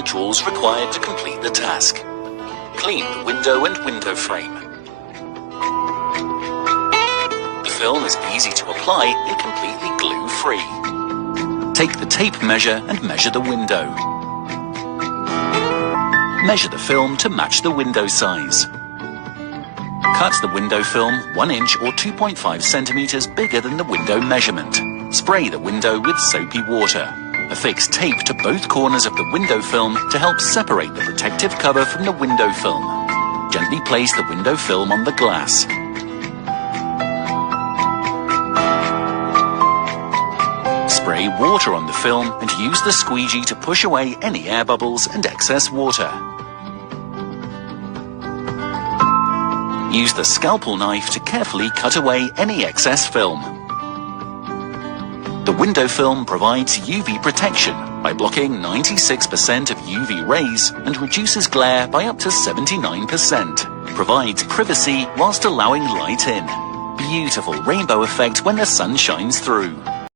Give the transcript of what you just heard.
tools required to complete the task. Clean the window and window frame. The film is easy to apply and completely glue-free. Take the tape measure and measure the window. Measure the film to match the window size. Cut the window film 1 inch or 2.5 centimeters bigger than the window measurement. Spray the window with soapy water. Affix tape to both corners of the window film to help separate the protective cover from the window film. Gently place the window film on the glass. Spray water on the film and use the squeegee to push away any air bubbles and excess water. Use the scalpel knife to carefully cut away any excess film. The window film provides UV protection by blocking 96% of UV rays and reduces glare by up to 79%. Provides privacy whilst allowing light in. Beautiful rainbow effect when the sun shines through.